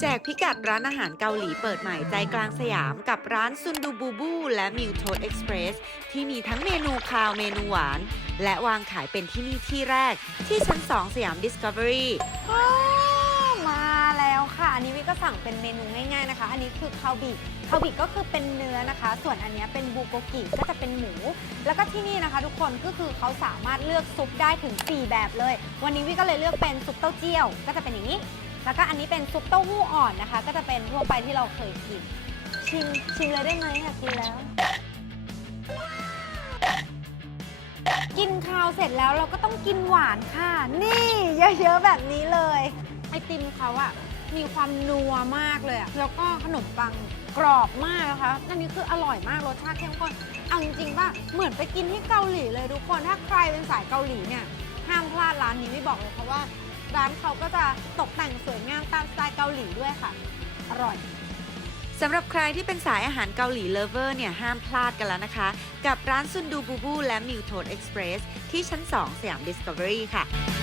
แจกพิกัดร้านอาหารเกาหลีเปิดใหม่ใจกลางสยามกับร้านซุนดูบูบูและมิวโทสเอ็กซ์เพรสที่มีทั้งเมนูคาวเมนูหวาน และวางขายเป็นที่นี่ที่แรก ที่ชั้น 2 สยามดิสคัฟเวอรี่มาแล้วค่ะ อันนี้วิก็สั่งเป็นเมนูง่ายๆนะคะ อันนี้คือคาวบิคาวบิก็คือเป็นเนื้อนะคะ ส่วนอันนี้เป็นบูโกกิก็จะเป็นหมู แล้วก็ที่นี่นะคะ ทุกคนก็คือเขาสามารถเลือกซุปได้ถึง 4 แบบเลย วันนี้วิก็เลยเลือกเป็นซุปเต้าเจี้ยว ก็จะเป็นอย่างนี้ แล้วก็อันนี้เป็นซุปเต้าหู้อ่อนนะคะ ก็จะเป็นทั่วไปที่เราเคยกิน ชิมชิมเลยได้ไหมอยากกินแล้ว กินข้าวเสร็จแล้วเราก็ต้องกินหวานค่ะ นี่เยอะๆแบบนี้เลย ไอติมเขาอะมีความนัวมากเลยอะแล้วก็ขนมปังกรอบมากนะคะ อันนี้คืออร่อยมากรสชาติเข้มข้นเอาจริงๆว่าเหมือนไปกินที่เกาหลีเลยทุกคน ถ้าใครเป็นสายเกาหลีเนี่ย ห้ามพลาดร้านนี้ไม่บอกเลยเพราะว่า ร้านเขาก็จะตกแต่งสวยงามตามสไตล์เกาหลีด้วยค่ะ อร่อย สำหรับใครที่เป็นสายอาหารเกาหลีเลเวอร์เนี่ยห้ามพลาดกันแล้วนะคะ กับร้านซุนดูบูบูและมิวโทนเอ็กซ์เพรสที่ชั้น 2 สยามดิสคัฟเวอรี่ค่ะ